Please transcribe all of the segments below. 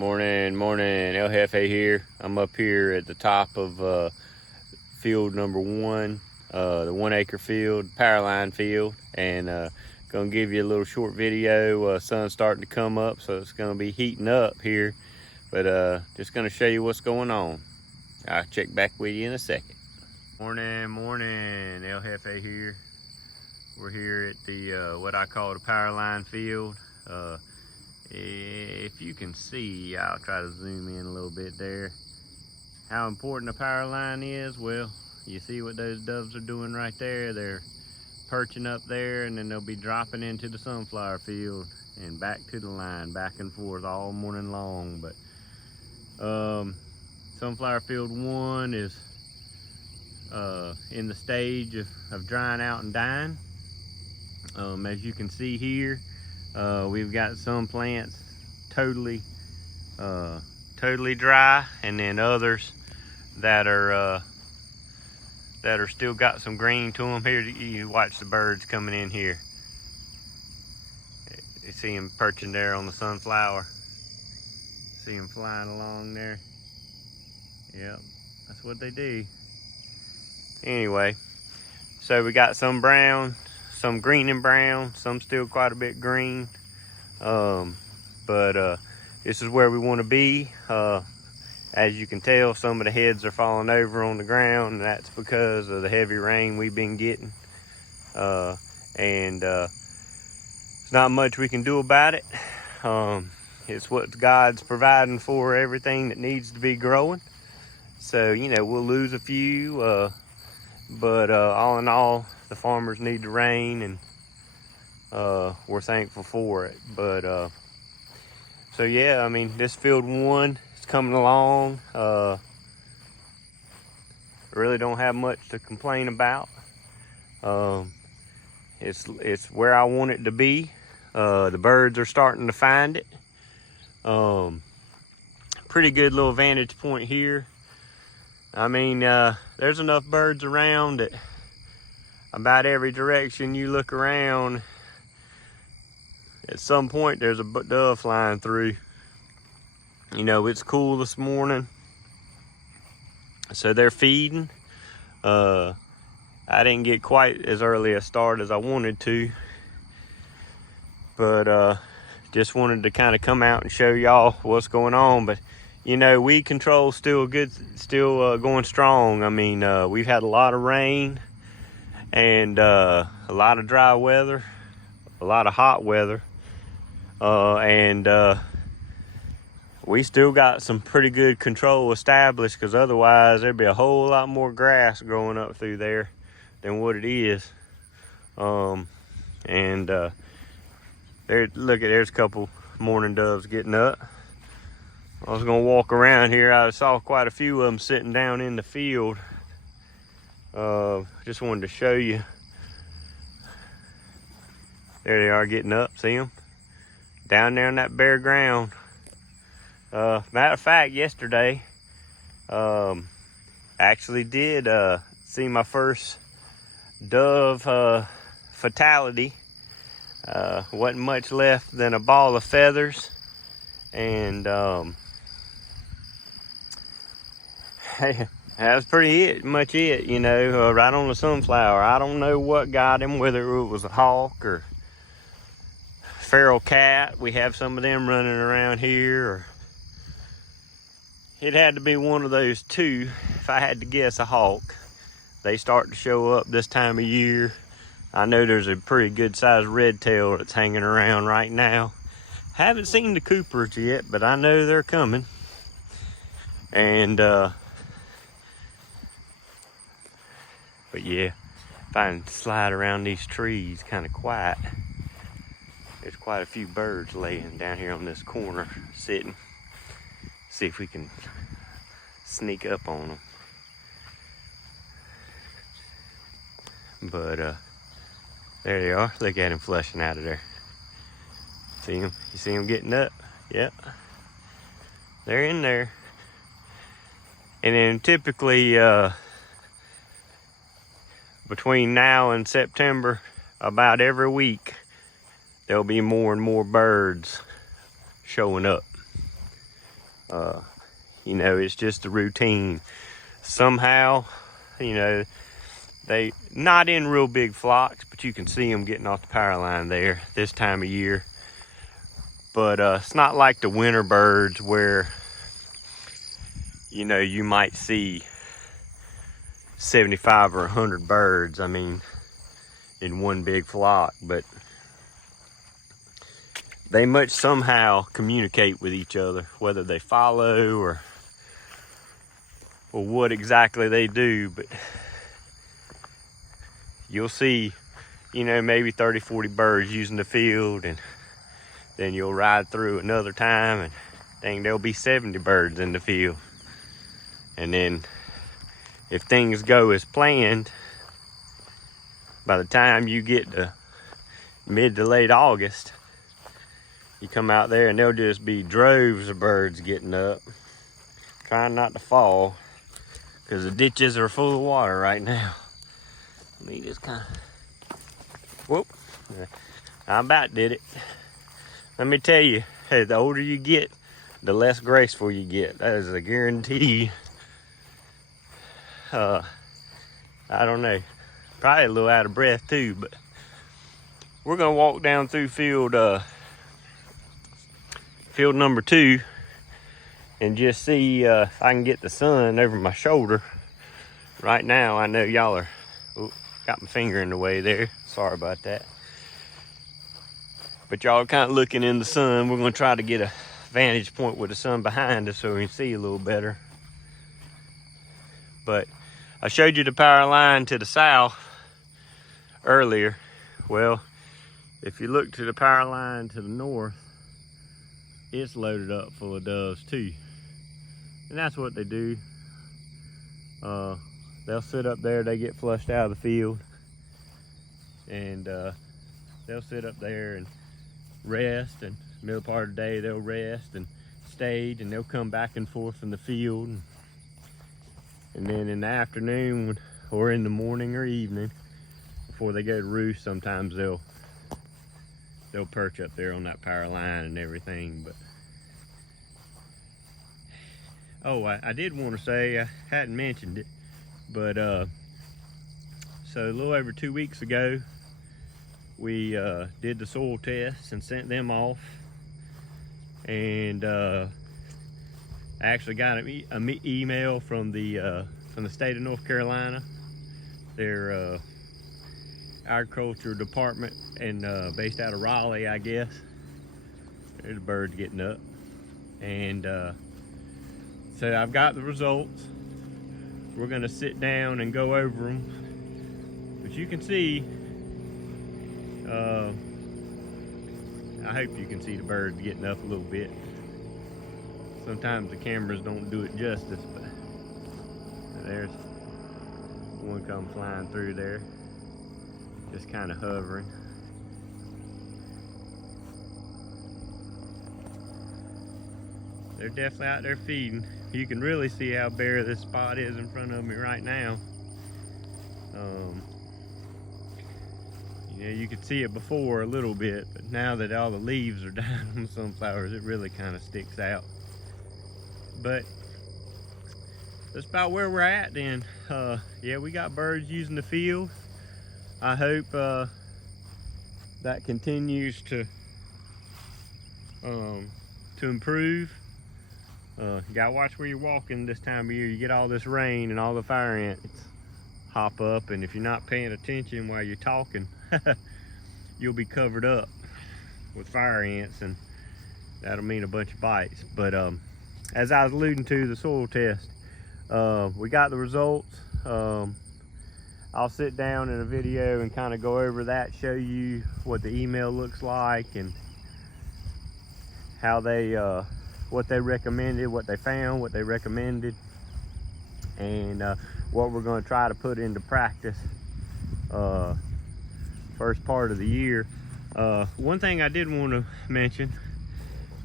Morning, El Jefe here. I'm up here at the top of field number 1, the 1 acre field, power line field, and gonna give you a little short video. Sun's starting to come up, so it's gonna be heating up here, but just gonna show you what's going on. I'll check back with you in a second. Morning, El Jefe here. We're here at the what I call the power line field. If you can see, I'll try to zoom in a little bit there. How important a power line is, well, you see what those doves are doing right there. They're perching up there, and then they'll be dropping into the sunflower field and back to the line, back and forth all morning long. But sunflower field 1 is in the stage of drying out and dying. As you can see here, we've got some plants totally dry, and then others that are still got some green to them. Here, you watch the birds coming in here. You see them perching there on the sunflower. See them flying along there. Yep, that's what they do. Anyway, so we got some brown, some green and brown, some still quite a bit green. But this is where we want to be. As you can tell, some of the heads are falling over on the ground, and that's because of the heavy rain we've been getting. And there's not much we can do about it. It's what God's providing for everything that needs to be growing. So, you know, we'll lose a few, but all in all, the farmers need the rain, and we're thankful for it. But so yeah, I mean, this field 1 is coming along. Really don't have much to complain about. It's where I want it to be. The birds are starting to find it. Pretty good little vantage point here. I mean, there's enough birds around that about every direction you look around, at some point there's a dove flying through. You know, it's cool this morning, so they're feeding. I didn't get quite as early a start as I wanted to, but just wanted to kind of come out and show y'all what's going on. But you know, weed control still good, still going strong. I mean, we've had a lot of rain and a lot of dry weather, a lot of hot weather, and we still got some pretty good control established, because otherwise there'd be a whole lot more grass growing up through there than what it is. And there, look, there's a couple mourning doves getting up. I was gonna walk around here. I saw quite a few of them sitting down in the field. Just wanted to show you. There they are getting up, see them? Down there in that bare ground. Matter of fact, yesterday, actually did see my first dove fatality. Wasn't much left than a ball of feathers, and that's pretty much it, you know, right on the sunflower. I don't know what got him, whether it was a hawk or feral cat. We have some of them running around here, or it had to be one of those two. If I had to guess, a hawk. They start to show up this time of year. I know there's a pretty good sized red tail that's hanging around right now. Haven't seen the Coopers yet, but I know they're coming. And but yeah, if I can slide around these trees kind of quiet, there's quite a few birds laying down here on this corner, sitting. See if we can sneak up on them. But there they are. Look at him flushing out of there. See him? You see him getting up? Yep. They're in there. And then typically between now and September, about every week, there'll be more and more birds showing up. You know, it's just a routine. Somehow, you know, they not in real big flocks, but you can see them getting off the power line there this time of year. But it's not like the winter birds where, you know, you might see 75 or 100 birds, I mean, in one big flock. But they must somehow communicate with each other, whether they follow or what exactly they do. But you'll see, you know, maybe 30, 40 birds using the field, and then you'll ride through another time and dang, there'll be 70 birds in the field. And then if things go as planned, by the time you get to mid to late August, you come out there and there'll just be droves of birds getting up, trying not to fall, because the ditches are full of water right now. Let me just kind of, whoop, I about did it. Let me tell you, hey, the older you get, the less graceful you get. That is a guarantee. I don't know, probably a little out of breath too, but we're gonna walk down through field number 2 and just see if I can get the sun over my shoulder. Right now, I know y'all are, got my finger in the way there, sorry about that. But y'all are kind of looking in the sun. We're gonna try to get a vantage point with the sun behind us so we can see a little better. But I showed you the power line to the south earlier. Well, if you look to the power line to the north, it's loaded up full of doves too. And that's what they do. They'll sit up there, they get flushed out of the field, and they'll sit up there and rest, and middle part of the day they'll rest and stage, and they'll come back and forth in the field. And then in the afternoon or in the morning or evening before they go to roost, sometimes they'll perch up there on that power line and everything. But oh, I did want to say, I hadn't mentioned it, but so a little over 2 weeks ago we did the soil tests and sent them off, and I actually got an email from the state of North Carolina, their agriculture department, and based out of Raleigh, I guess. There's birds getting up, and so I've got the results. We're gonna sit down and go over them, but you can see, I hope you can see the birds getting up a little bit. Sometimes the cameras don't do it justice, but there's one come flying through there, just kind of hovering. They're definitely out there feeding. You can really see how bare this spot is in front of me right now. You know, you could see it before a little bit, but now that all the leaves are down on the sunflowers, it really kind of sticks out. But that's about where we're at then. Yeah, we got birds using the field. I hope that continues to improve. You gotta watch where you're walking this time of year. You get all this rain and all the fire ants hop up, and if you're not paying attention while you're talking, you'll be covered up with fire ants, and that'll mean a bunch of bites. But as I was alluding to, the soil test, we got the results. I'll sit down in a video and kind of go over that, show you what the email looks like and how they what they recommended, what they found, what they recommended, and what we're going to try to put into practice first part of the year. One thing I did want to mention,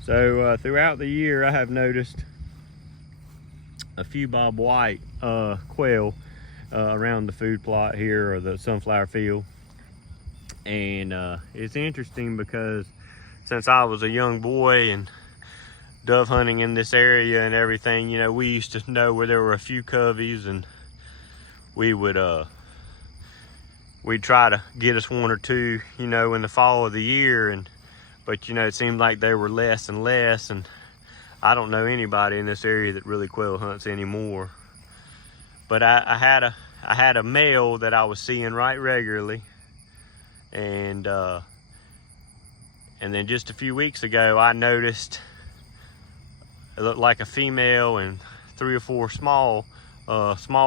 so throughout the year I have noticed a few bob white quail around the food plot here, or the sunflower field. And it's interesting because since I was a young boy and dove hunting in this area and everything, you know, we used to know where there were a few coveys, and we'd try to get us one or two, you know, in the fall of the year, but you know, it seemed like they were less and less, and I don't know anybody in this area that really quail hunts anymore. But I had a male that I was seeing right regularly, and then just a few weeks ago, I noticed it looked like a female and 3 or 4 small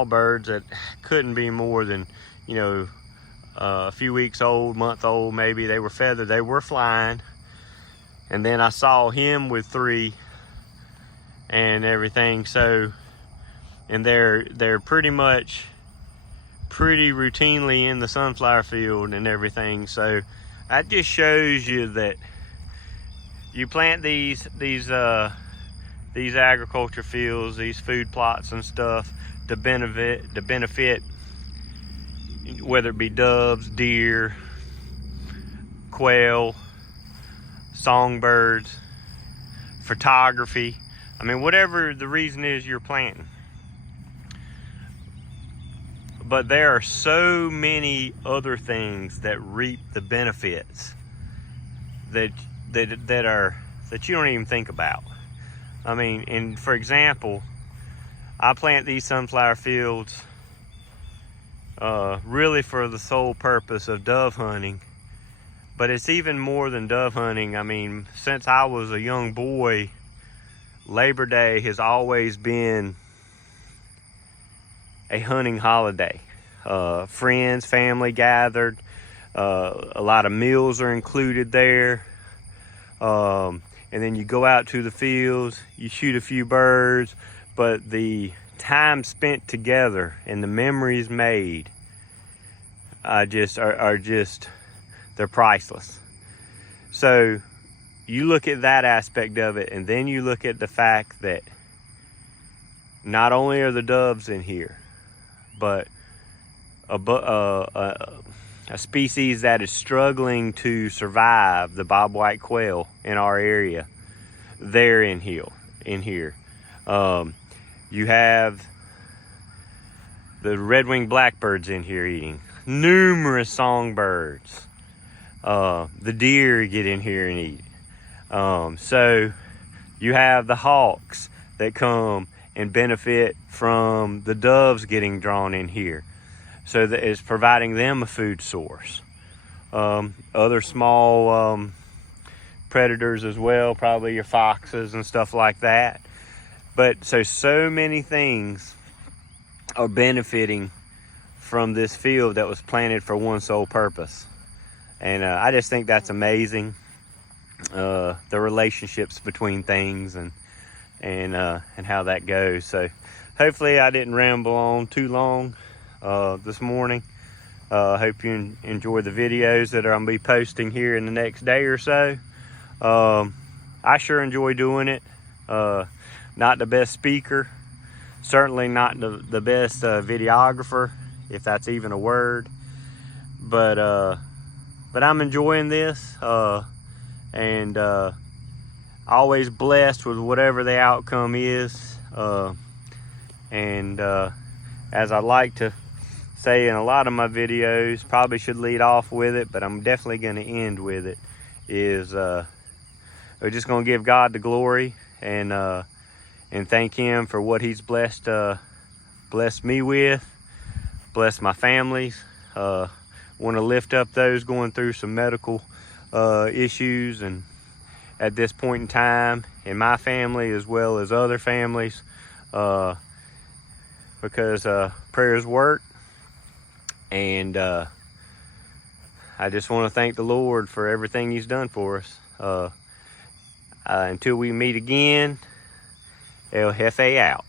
birds that couldn't be more than, you know, a few weeks old, month old maybe. They were feathered, they were flying. And then I saw him with 3 and everything. So, and they're pretty routinely in the sunflower field and everything. So that just shows you that you plant these agriculture fields, these food plots and stuff to benefit, whether it be doves, deer, quail, songbirds, photography. I mean, whatever the reason is you're planting. But there are so many other things that reap the benefits that you don't even think about. I mean, and for example, I plant these sunflower fields really for the sole purpose of dove hunting. But it's even more than dove hunting. I mean, since I was a young boy, Labor Day has always been a hunting holiday. Friends, family gathered. A lot of meals are included there. And then you go out to the fields, you shoot a few birds, but the time spent together and the memories made are they're priceless. So you look at that aspect of it, and then you look at the fact that not only are the doves in here, but a species that is struggling to survive, the bobwhite quail in our area, they're in here. You have the red-winged blackbirds in here eating, numerous songbirds. The deer get in here and eat. So you have the hawks that come and benefit from the doves getting drawn in here. So that is providing them a food source. Other small predators as well, probably your foxes and stuff like that. But so many things are benefiting from this field that was planted for one sole purpose. And I just think that's amazing. The relationships between things and how that goes. So hopefully I didn't ramble on too long this morning. I hope you enjoy the videos that I'm gonna be posting here in the next day or so. I sure enjoy doing it. Not the best speaker, certainly not the best videographer, if that's even a word, but I'm enjoying this, and always blessed with whatever the outcome is. And as I like to say in a lot of my videos, probably should lead off with it, but I'm definitely going to end with it, is we're just going to give God the glory and thank him for what he's blessed me with, blessed my families. Want to lift up those going through some medical issues, and at this point in time in my family as well as other families, because prayers work. And I just want to thank the Lord for everything he's done for us. Until we meet again, El Jefe out.